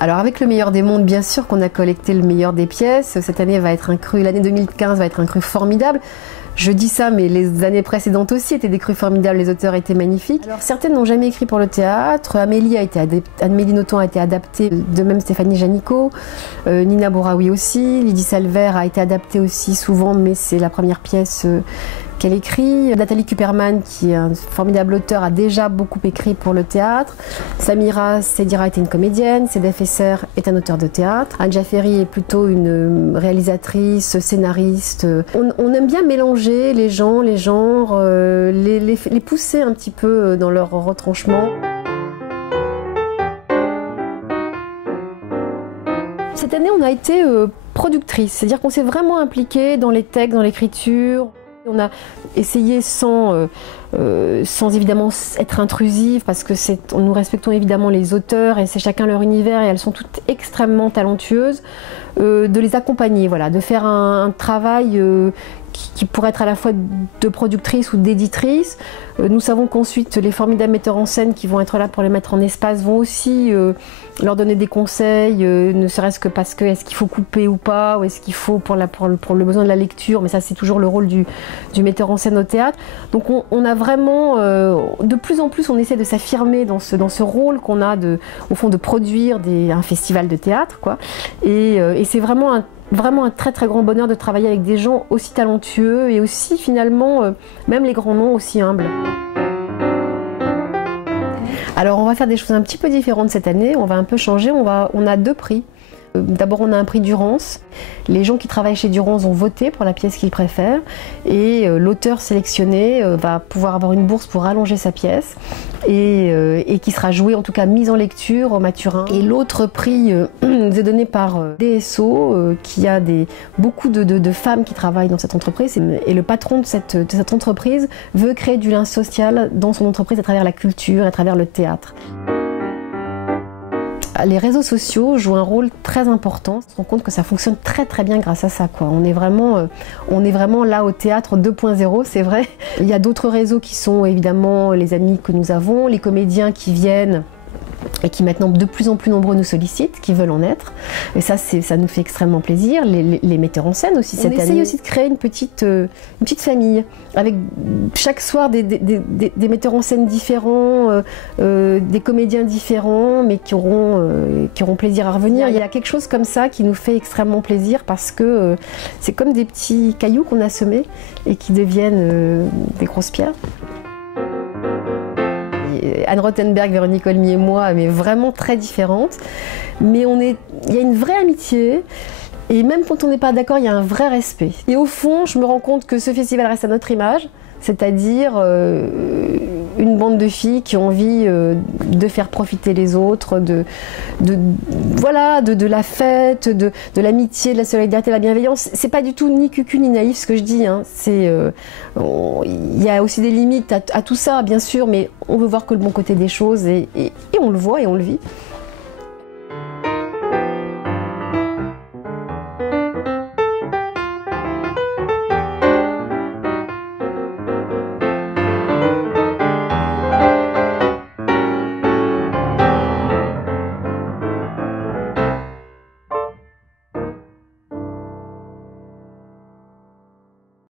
Alors avec le meilleur des mondes, bien sûr qu'on a collecté le meilleur des pièces. Cette année va être un cru, l'année 2015 va être un cru formidable. Je dis ça, mais les années précédentes aussi étaient des crus formidables, les auteurs étaient magnifiques. Alors certaines n'ont jamais écrit pour le théâtre, Amélie Nothomb a été adaptée, de même Stéphanie Janicot, Nina Bouraoui aussi, Lydie Salvert a été adaptée aussi souvent, mais c'est la première pièce qu'elle écrit. Nathalie Kuperman, qui est un formidable auteur, a déjà beaucoup écrit pour le théâtre. Samira Sedira était une comédienne. Sedef Esser est un auteur de théâtre. Anne Jafferi est plutôt une réalisatrice, scénariste. On aime bien mélanger les gens, les genres, les pousser un petit peu dans leur retranchement. Cette année, on a été productrice, c'est-à-dire qu'on s'est vraiment impliqué dans les textes, dans l'écriture. On a essayé sans évidemment être intrusif, parce que nous respectons évidemment les auteurs et c'est chacun leur univers et elles sont toutes extrêmement talentueuses, de les accompagner, voilà, de faire un travail qui pourrait être à la fois de productrice ou d'éditrice. Nous savons qu'ensuite les formidables metteurs en scène qui vont être là pour les mettre en espace vont aussi leur donner des conseils, ne serait-ce que parce que est-ce qu'il faut couper ou pas, ou est-ce qu'il faut pour le besoin de la lecture, mais ça c'est toujours le rôle du metteur en scène au théâtre. Donc on a vraiment, de plus en plus on essaie de s'affirmer dans ce rôle qu'on a au fond de produire un festival de théâtre, quoi. Et c'est vraiment un très très grand bonheur de travailler avec des gens aussi talentueux et aussi finalement, même les grands noms, aussi humbles. Alors on va faire des choses un petit peu différentes cette année, on va un peu changer, on a 2 prix. D'abord on a un prix Durance. Les gens qui travaillent chez Durance ont voté pour la pièce qu'ils préfèrent et l'auteur sélectionné va pouvoir avoir une bourse pour allonger sa pièce et qui sera jouée, en tout cas mise en lecture au Mathurin. Et l'autre prix est donné par DSO qui a beaucoup de femmes qui travaillent dans cette entreprise et le patron de cette entreprise veut créer du lien social dans son entreprise à travers la culture, à travers le théâtre. Les réseaux sociaux jouent un rôle très important. On se rend compte que ça fonctionne très très bien grâce à ça, quoi. On est vraiment là au théâtre 2.0, c'est vrai. Il y a d'autres réseaux qui sont évidemment les amis que nous avons, les comédiens qui viennent et qui maintenant de plus en plus nombreux nous sollicitent, qui veulent en être. Et ça nous fait extrêmement plaisir. Les metteurs en scène aussi cette année. On essaye aussi de créer une petite famille, avec chaque soir des metteurs en scène différents, des comédiens différents, mais qui auront plaisir à revenir. Il y a quelque chose comme ça qui nous fait extrêmement plaisir, parce que c'est comme des petits cailloux qu'on a semés et qui deviennent des grosses pierres. Anne Rothenberg, Véronique Olmy et moi, mais vraiment très différentes. Mais il y a une vraie amitié. Et même quand on n'est pas d'accord, il y a un vrai respect. Et au fond, je me rends compte que ce festival reste à notre image, c'est-à-dire une bande de filles qui ont envie de faire profiter les autres, de la fête, de l'amitié, de la solidarité, de la bienveillance. C'est pas du tout ni cucu ni naïf ce que je dis, hein. Il y a aussi des limites à tout ça, bien sûr, mais on veut voir que le bon côté des choses et on le voit et on le vit.